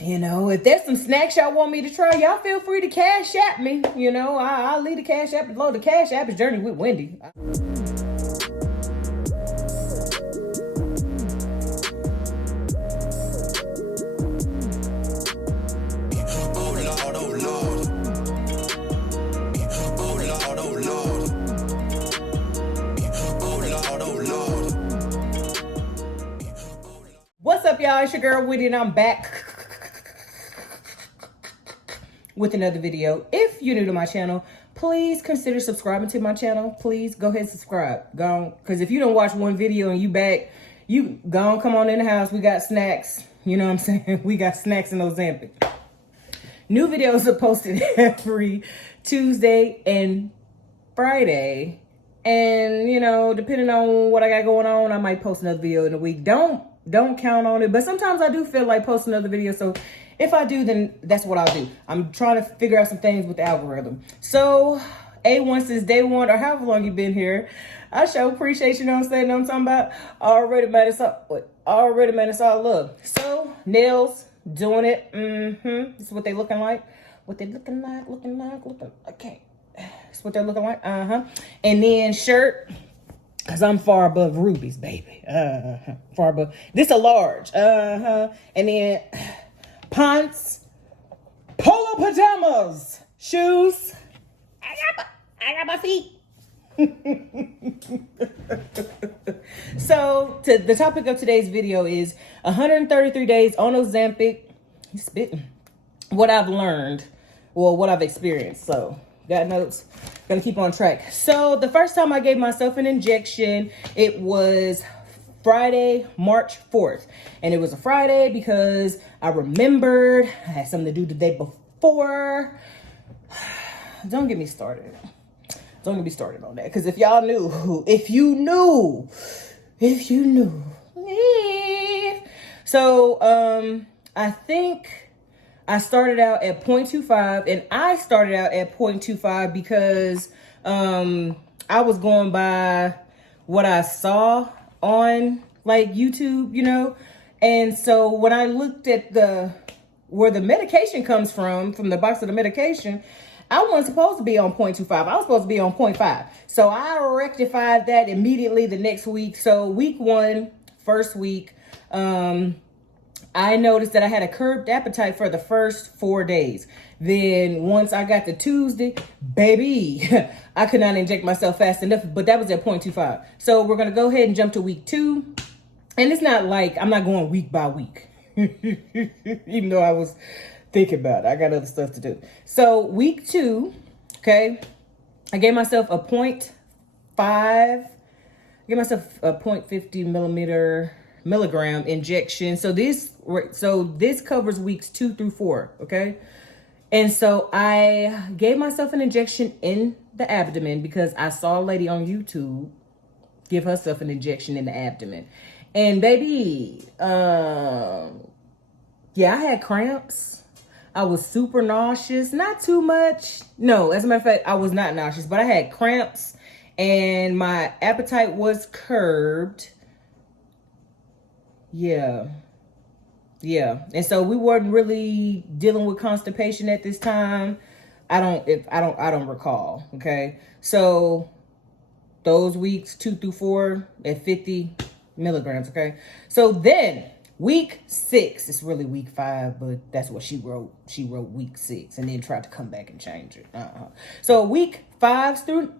You know, if there's some snacks y'all want me to try, y'all feel free to cash app me. You know, I'll leave the cash app below. The cash app is Journey with Wendy. What's up, y'all? It's your girl Wendy, and I'm back with another video. If you're new to my channel, please consider subscribing to my channel. Please go ahead and subscribe. Go on, because if you don't watch one video and you back, you go on, come on in the house. We got snacks. You know what I'm saying? We got snacks and Ozempic. New videos are posted every Tuesday and Friday. And, you know, depending on what I got going on, I might post another video in a week. Don't count on it. But sometimes I do feel like posting another video. So if I do, then that's what I'll do. I'm trying to figure out some things with the algorithm. So A1 since day one, or however long you've been here, I sure appreciate, you know what I'm saying? Know what I'm talking about? Already, man, it's all love. So nails, doing it. This is what they looking like. What they looking like. Okay. That's what they're looking like. And then shirt, because I'm far above rubies, baby. Far above. This a large. And then pants, polo pajamas, shoes. I got my feet. So the topic of today's video is 133 days on Ozempic. Spitting. What I've learned, or what I've experienced. So got notes, gonna keep on track. So the first time I gave myself an injection, it was Friday, March 4th. And it was a Friday because I remembered I had something to do the day before. Don't get me started. Don't get me started on that. Because if y'all knew, if you knew. So I think I started out at 0.25, and I started out at 0.25 because I was going by what I saw on like YouTube, you know. And so when I looked at where the medication comes from the box of the medication, I wasn't supposed to be on 0.25. I was supposed to be on 0.5. So I rectified that immediately the next week. So week one, first week, I noticed that I had a curbed appetite for the first 4 days. Then once I got to Tuesday, baby, I could not inject myself fast enough, but that was at 0.25. So we're going to go ahead and jump to week 2. And it's not like I'm not going week by week, even though I was thinking about it. I got other stuff to do. So week 2, okay, I gave myself a 0.5, I gave myself a 0.50 milligram injection. So this covers weeks 2 through 4, okay? And so I gave myself an injection in the abdomen because I saw a lady on YouTube give herself an injection in the abdomen. And baby, yeah, I had cramps. I was super nauseous, not too much. No, as a matter of fact, I was not nauseous, but I had cramps and my appetite was curbed. Yeah. And so we weren't really dealing with constipation at this time. I don't recall. Okay. So those weeks 2 through 4 at 50 milligrams. Okay. So then week 6, it's really week 5, but that's what she wrote. She wrote week 6 and then tried to come back and change it. So weeks 5 through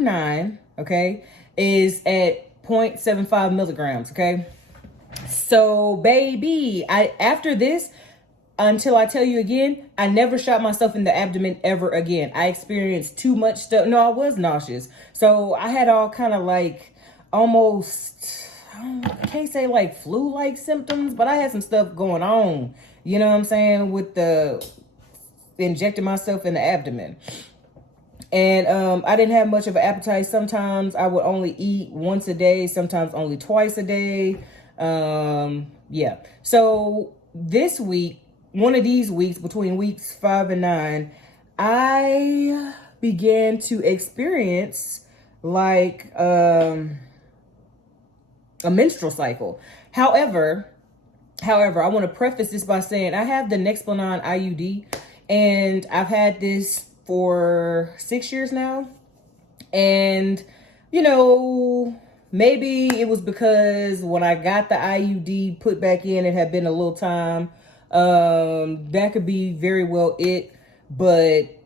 9, okay, is at 0.75 milligrams, okay? So, baby, after this, until I tell you again, I never shot myself in the abdomen ever again. I experienced too much stuff. No, I was nauseous. So, I had all kind of like almost, I can't say like flu-like symptoms, but I had some stuff going on, you know what I'm saying, with the injecting myself in the abdomen. And I didn't have much of an appetite. Sometimes I would only eat once a day, sometimes only twice a day. Yeah. So this week, one of these weeks, between weeks 5 and 9, I began to experience like a menstrual cycle. However, I want to preface this by saying I have the Nexplanon IUD, and I've had this for 6 years now. And, you know, maybe it was because when I got the IUD put back in, it had been a little time. That could be very well it, but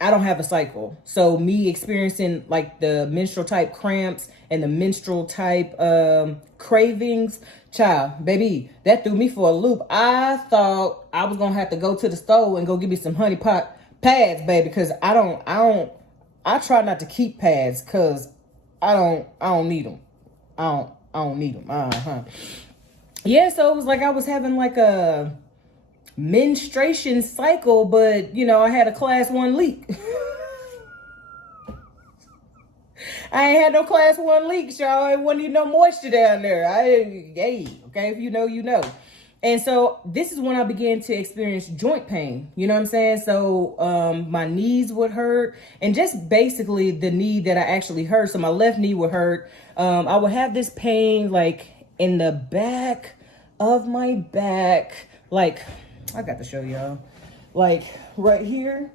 I don't have a cycle. So me experiencing like the menstrual type cramps and the menstrual type cravings, child, baby, that threw me for a loop. I thought I was gonna have to go to the store and go get me some honey pot pads, baby, because I try not to keep pads because I don't need them. I don't need them. Yeah, so it was like I was having like a menstruation cycle, but you know, I had a class 1 leak. I ain't had no class 1 leaks, y'all. It wasn't even no moisture down there. Okay, if you know, you know. And so this is when I began to experience joint pain. You know what I'm saying? So my knees would hurt, and just basically the knee that I actually hurt. So my left knee would hurt. I would have this pain like in the back of my back. Like, I got to show y'all. Like right here,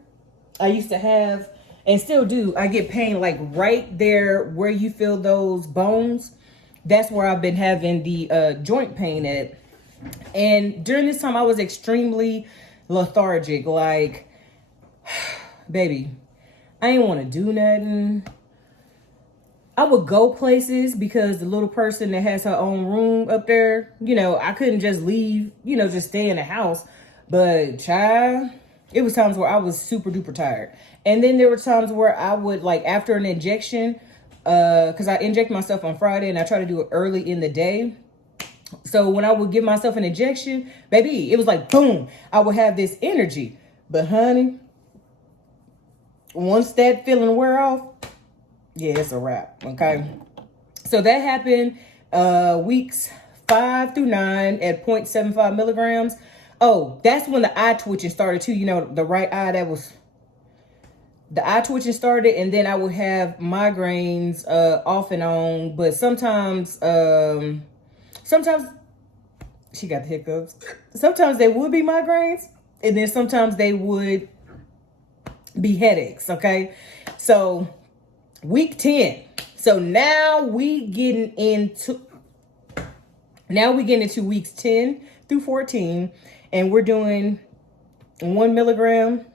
I used to have, and still do, I get pain like right there where you feel those bones. That's where I've been having the joint pain at. And during this time, I was extremely lethargic. Like, baby, I ain't want to do nothing. I would go places because the little person that has her own room up there, you know, I couldn't just leave, you know, just stay in the house. But child, it was times where I was super duper tired. And then there were times where I would, like, after an injection, because I inject myself on Friday and I try to do it early in the day. So when I would give myself an injection, baby, it was like, boom, I would have this energy. But honey, once that feeling wear off, yeah, it's a wrap, okay? So that happened weeks 5 through 9 at 0.75 milligrams. Oh, that's when the eye twitching started too. You know, the right eye, the eye twitching started, and then I would have migraines off and on. But sometimes she got the hiccups. Sometimes they would be migraines, and then sometimes they would be headaches, okay? So week 10. So now we getting into weeks 10 through 14, and we're doing 1 milligram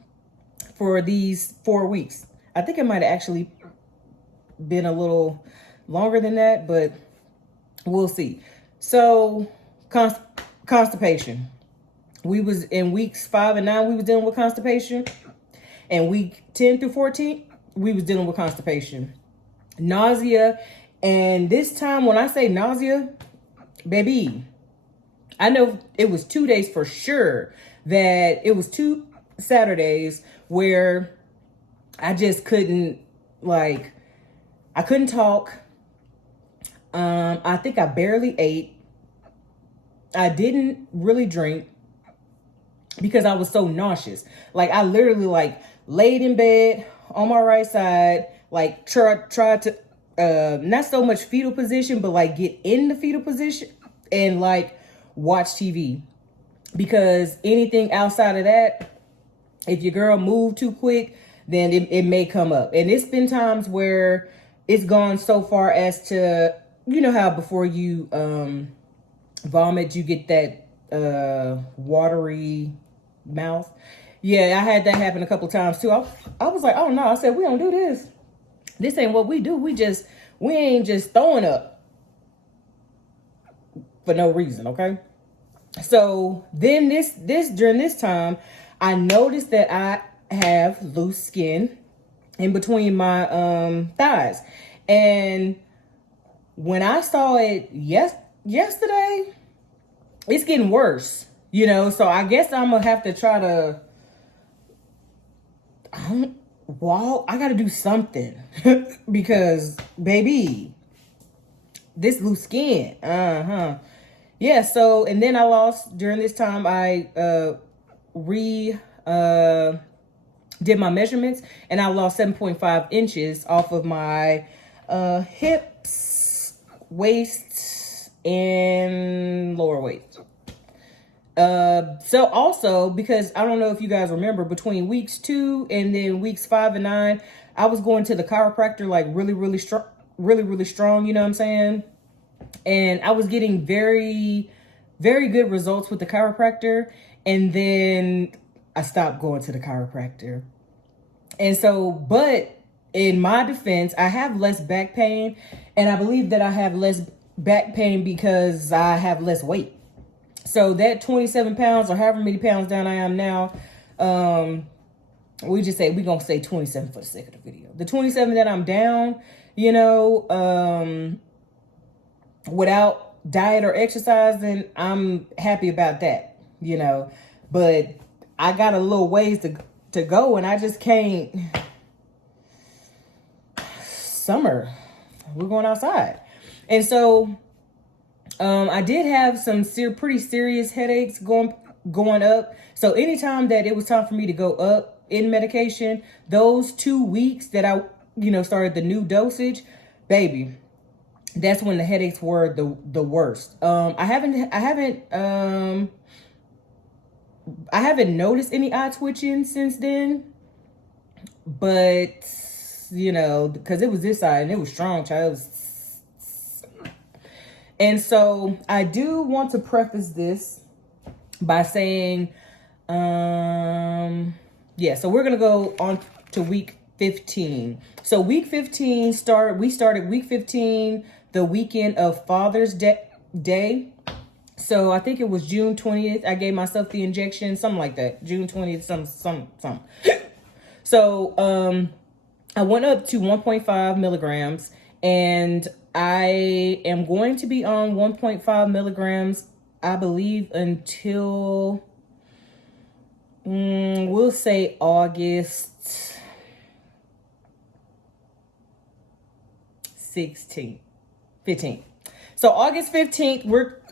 for these 4 weeks. I think it might have actually been a little longer than that, but we'll see. So constipation. We was in weeks 5 and 9, we was dealing with constipation. And week 10 through 14, we was dealing with constipation. Nausea. And this time when I say nausea, baby, I know it was 2 days for sure that it was 2 Saturdays where I just couldn't, like, I couldn't talk. I think I barely ate. I didn't really drink because I was so nauseous. Like, I literally, like, laid in bed on my right side, like, tried to, not so much fetal position, but, like, get in the fetal position and, like, watch TV. Because anything outside of that, if your girl moved too quick, then it may come up. And it's been times where it's gone so far as to, you know how before you vomit, you get that watery mouth. Yeah, I had that happen a couple times too. I was like, oh no, I said, we don't do this. This ain't what we do. We ain't just throwing up for no reason, okay? So then during this time, I noticed that I have loose skin in between my thighs. And when I saw it yesterday, it's getting worse, you know? So I guess I'm gonna have to try to walk. I gotta do something because, baby, this loose skin. Yeah, so, and then I lost, during this time, I did my measurements, and I lost 7.5 inches off of my hips, waist, and lower weight. So also, because I don't know if you guys remember, between weeks 2 and then weeks 5 and 9, I was going to the chiropractor like really strong, you know what I'm saying? And I was getting very good results with the chiropractor. And then I stopped going to the chiropractor. And so, but in my defense, I have less back pain, and I believe that I have less back pain because I have less weight. So that 27 pounds or however many pounds down I am now, we're going to say 27 for the sake of the video. The 27 that I'm down, you know, without diet or exercise, then I'm happy about that, you know. But I got a little ways to go, and I just can't. Summer, we're going outside. And so I did have some pretty serious headaches going up. So anytime that it was time for me to go up in medication, those 2 weeks that I, you know, started the new dosage, baby, that's when the headaches were the worst. I haven't noticed any eye twitching since then, but you know, because it was this side and it was strong, child. And so I do want to preface this by saying, yeah, so we're going to go on to week 15. So week 15 we started week 15, the weekend of Father's Day. So I think it was June 20th. I gave myself the injection, something like that. June 20th, something. So, I went up to 1.5 milligrams, and I am going to be on 1.5 milligrams, I believe, until, we'll say August 15th. So August 15th,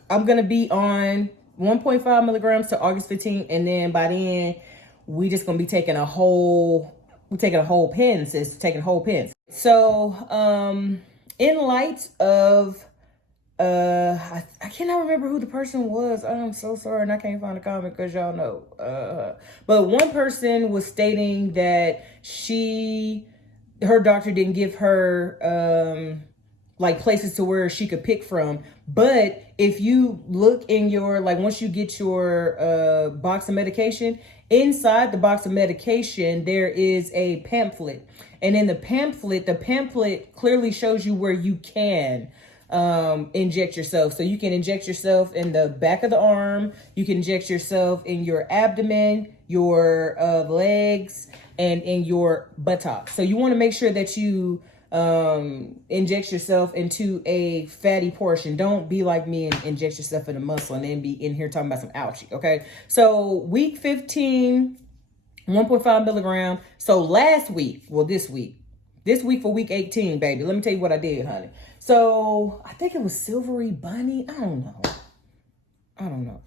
I'm going to be on 1.5 milligrams to August 15th. And then by then, we just going to be taking a whole pen, sis, taking whole pens. So, in light of, I cannot remember who the person was. I'm so sorry, and I can't find a comment because y'all know. But one person was stating that her doctor didn't give her, like places to where she could pick from. But if you look in your, like once you get your box of medication, inside the box of medication, there is a pamphlet. And in the pamphlet clearly shows you where you can inject yourself. So you can inject yourself in the back of the arm. You can inject yourself in your abdomen, your legs, and in your buttocks. So you want to make sure that you inject yourself into a fatty portion. Don't be like me and inject yourself in a muscle and then be in here talking about some ouchie. Okay. So week 15, 1.5 milligram. So this week for week 18, baby, let me tell you what I did, honey. So I think it was Silvery Bunny. I don't know.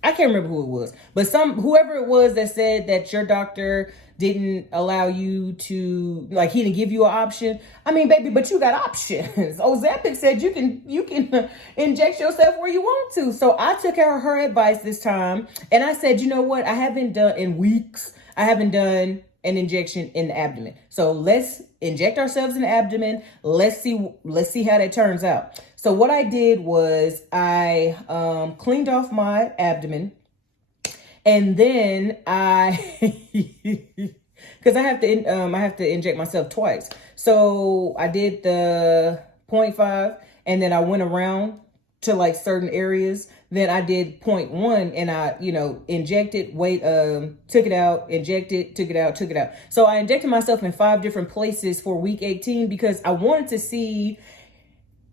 I can't remember who it was, but whoever it was that said that your doctor didn't allow you to, like, he didn't give you an option. I mean, baby, but you got options. Ozempic said you can inject yourself where you want to. So I took her advice this time, and I said, you know what? I haven't done an injection in the abdomen. So let's inject ourselves in the abdomen. Let's see how that turns out. So what I did was I cleaned off my abdomen, and then because I have to inject myself twice. So I did the 0.5, and then I went around to like certain areas. Then I did 0.1, and I, injected, took it out, injected, took it out. So I injected myself in 5 different places for week 18 because I wanted to see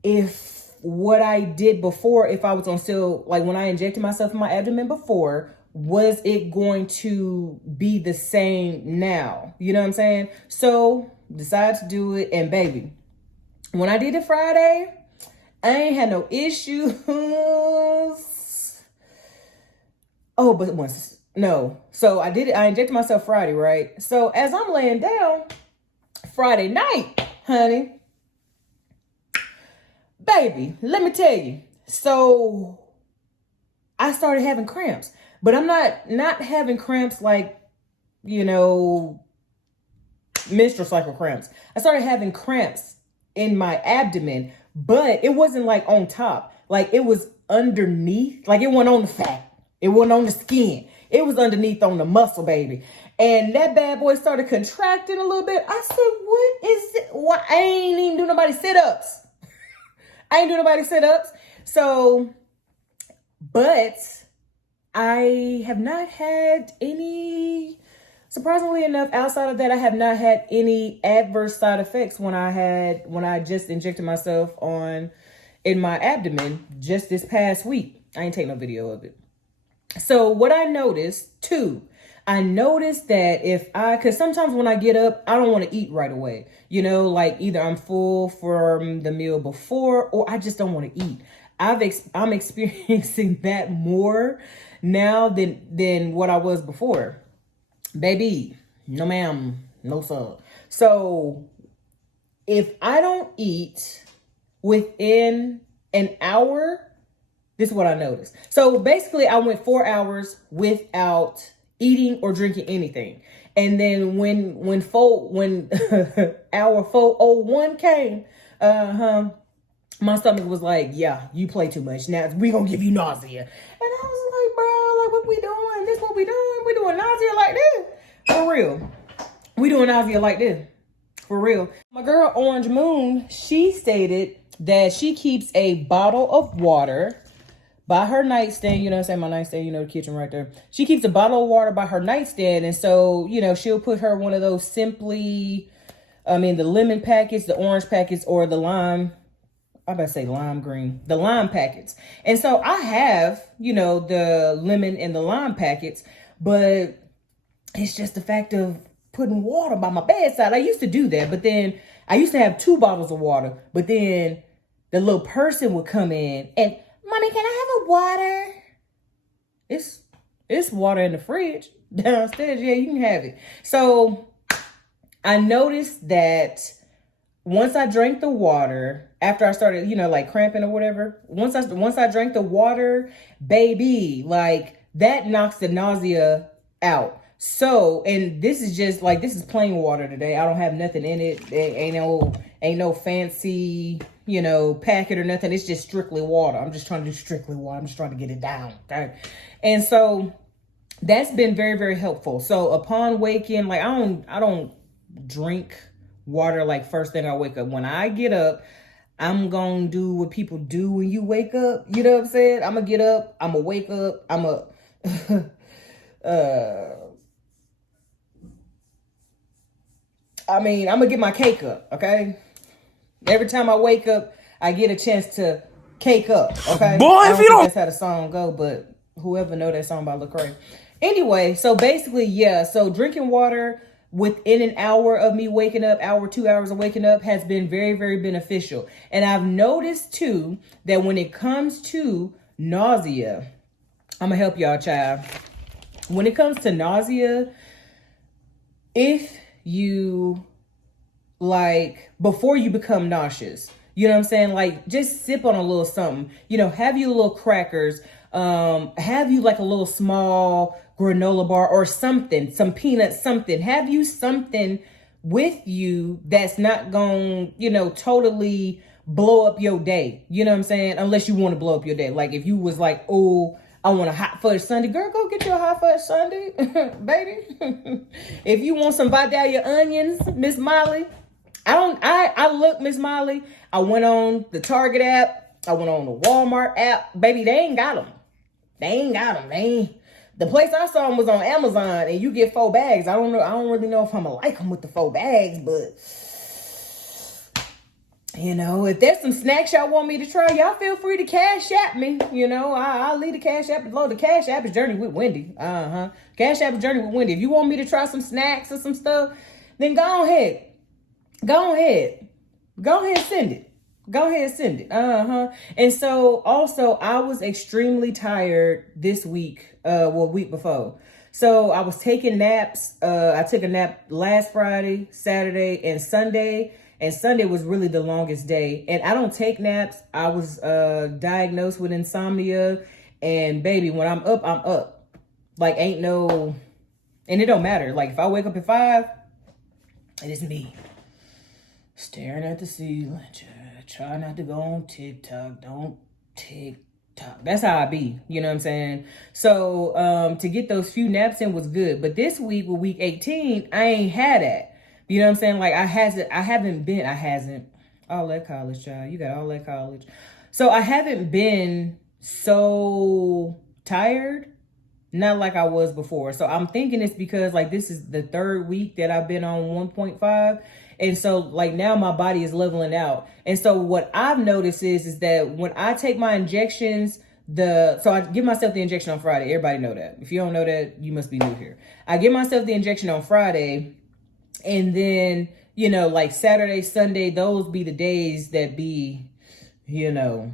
if what I did before, if I was on still, like when I injected myself in my abdomen before, was it going to be the same now? You know what I'm saying? So decided to do it, and baby, when I did it Friday, I ain't had no issues. Oh, but once, no. So I did it. I injected myself Friday, right? So as I'm laying down Friday night, honey, baby, let me tell you, So I started having cramps, but I'm not having cramps like, menstrual cycle cramps. I started having cramps in my abdomen, but it wasn't like on top. Like it was underneath. Like it wasn't on the fat. It wasn't on the skin. It was underneath on the muscle, baby. And that bad boy started contracting a little bit. I said, what is it? Why? I ain't even do nobody sit-ups. I ain't do nobody sit-ups. So, but I have not had any, surprisingly enough, outside of that, I have not had any adverse side effects when I just injected myself in my abdomen just this past week. I ain't take no video of it. So what I noticed too, that because sometimes when I get up, I don't want to eat right away. Like either I'm full from the meal before or I just don't want to eat. I'm experiencing that more now than what I was before. Baby, no ma'am, no sir. So if I don't eat within an hour, this is what I noticed. So basically I went 4 hours without eating or drinking anything. And then when hour 401 came, my stomach was like, yeah, you play too much. Now we gonna give you nausea. And I was like, bro, like what we doing? This what we doing? We doing nausea like this? For real. We doing nausea like this. For real. My girl Orange Moon, she stated that she keeps a bottle of water by her nightstand. You know what I'm saying? My nightstand, the kitchen right there. She keeps a bottle of water by her nightstand. And so, she'll put her one of those the lemon packets, the orange packets, or the lime. I better say lime green, the lime packets. And so I have, the lemon and the lime packets, but it's just the fact of putting water by my bedside. I used to do that, but then I used to have 2 bottles of water, but then the little person would come in and, Mommy, can I have a water? It's water in the fridge downstairs. Yeah, you can have it. So I noticed that once I drank the water, after I started, like cramping or whatever, once I drank the water, baby, like that knocks the nausea out. So, and this is plain water today. I don't have nothing in it. There ain't no fancy, packet or nothing. It's just strictly water. I'm just trying to do strictly water. I'm just trying to get it down. Okay. And so that's been very, very helpful. So upon waking, like I don't drink water like first thing I wake up. When I get up, I'm gonna do what people do when you wake up. You know what I'm saying? I'm gonna get up. I'm gonna wake up. I'm gonna get my cake up. Okay. Every time I wake up, I get a chance to cake up. Okay. Boy, if you don't. That's how the song go, but whoever know that song by Lecrae. Anyway, so basically, yeah. So drinking water within an hour of me waking up, 2 hours of waking up, has been very, very beneficial. And I've noticed too that when it comes to nausea, I'm gonna help y'all, child. When it comes to nausea, if you before you become nauseous, you know what I'm saying? Like just sip on a little something, have you little crackers, have you like a little small granola bar or something, some peanuts, something. Have you something with you that's not going, totally blow up your day. You know what I'm saying? Unless you want to blow up your day. Like if you was like, oh, I want a hot fudge sundae. Girl, go get you a hot fudge sundae, baby. If you want some Vidalia onions, Miss Molly. Look, Miss Molly, I went on the Target app. I went on the Walmart app. Baby, they ain't got them. The place I saw them was on Amazon, and you get 4 bags. I don't know. I don't really know if I'm gonna like them with the 4 bags, but if there's some snacks y'all want me to try, y'all feel free to cash app me. I'll leave the cash app below. The cash app is Journey with Wendy. Cash app is Journey with Wendy. If you want me to try some snacks or some stuff, then go ahead. Send it. Go ahead and send it. And so also I was extremely tired this week, week before. So I was taking naps. I took a nap last Friday, Saturday, and Sunday. And Sunday was really the longest day. And I don't take naps. I was diagnosed with insomnia. And baby, when I'm up, I'm up. Like, ain't no... And it don't matter. Like, if I wake up at 5, it is me. Staring at the ceiling. Try not to go on TikTok. Don't TikTok. That's how I be. You know what I'm saying? So, to get those few naps in was good. But this week, with week 18, I ain't had that. You know what I'm saying? Like, I hasn't. All that college, child. You got all that college. So, I haven't been so tired. Not like I was before. So, I'm thinking it's because, like, this is the 3rd week that I've been on 1.5. And so, like, now my body is leveling out. And so, what I've noticed is that when I take my injections, so I give myself the injection on Friday. Everybody know that. If you don't know that, you must be new here. I give myself the injection on Friday. And then, you know, like Saturday, Sunday, those be the days that be, you know,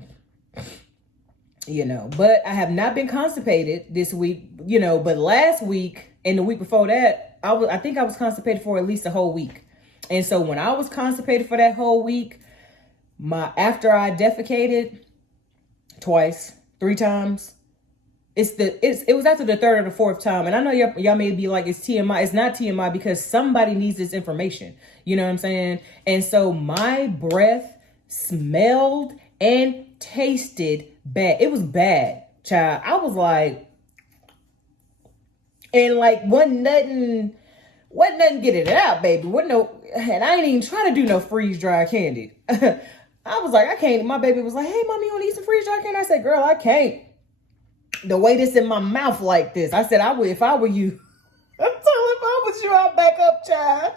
but I have not been constipated this week, you know, but last week and the week before that, I think I was constipated for at least a whole week. And so when I was constipated for that whole week, after I defecated twice, 3 times, it was after the 3rd or the 4th time. And I know y'all may be like, it's TMI. It's not TMI because somebody needs this information. You know what I'm saying? And so my breath smelled and tasted bad. It was bad, child. I was like, and like wasn't nothing get it out, baby. And I ain't even trying to do no freeze dry candy. I was like, I can't. My baby was like, hey, mommy, you want to eat some freeze dry candy? I said, girl, I can't. The way this in my mouth like this. I said, I would, if I were you. I'm telling if I was you, I'd back up, child.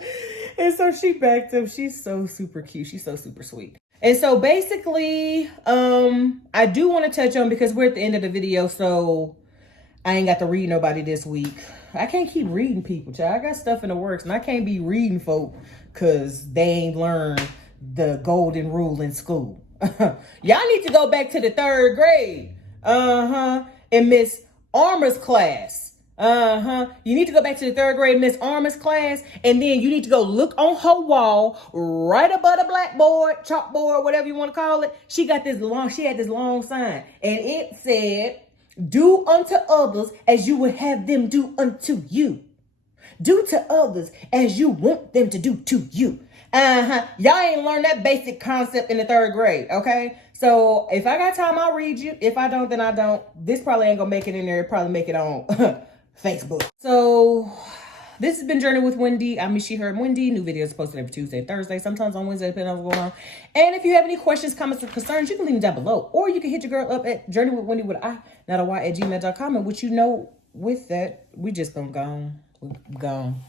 And so she backed up. She's so super cute. She's so super sweet. And so basically, I do want to touch on, because we're at the end of the video, so I ain't got to read nobody this week. I can't keep reading people, child. I got stuff in the works, and I can't be reading folk because they ain't learned the golden rule in school. Y'all need to go back to the 3rd grade. In Miss Armour's class. You need to go back to the 3rd grade Miss Armour's class, and then you need to go look on her wall right above the blackboard, chalkboard, whatever you want to call it. She had this long sign, and it said, do unto others as you would have them do unto you. Do to others as you want them to do to you. Y'all ain't learned that basic concept in the 3rd grade, okay? So if I got time, I'll read you. If I don't, then I don't. This probably ain't gonna make it in there. It'll probably make it on Facebook. So this has been Journey with Wendy. I'm She, Her, and Wendy. New videos posted every Tuesday and Thursday, sometimes on Wednesday, depending on what's going on. And if you have any questions, comments, or concerns, you can leave them down below. Or you can hit your girl up at journeywithwendy with I, not a Y, at gmail.com. And what you know with that, we just gonna go on.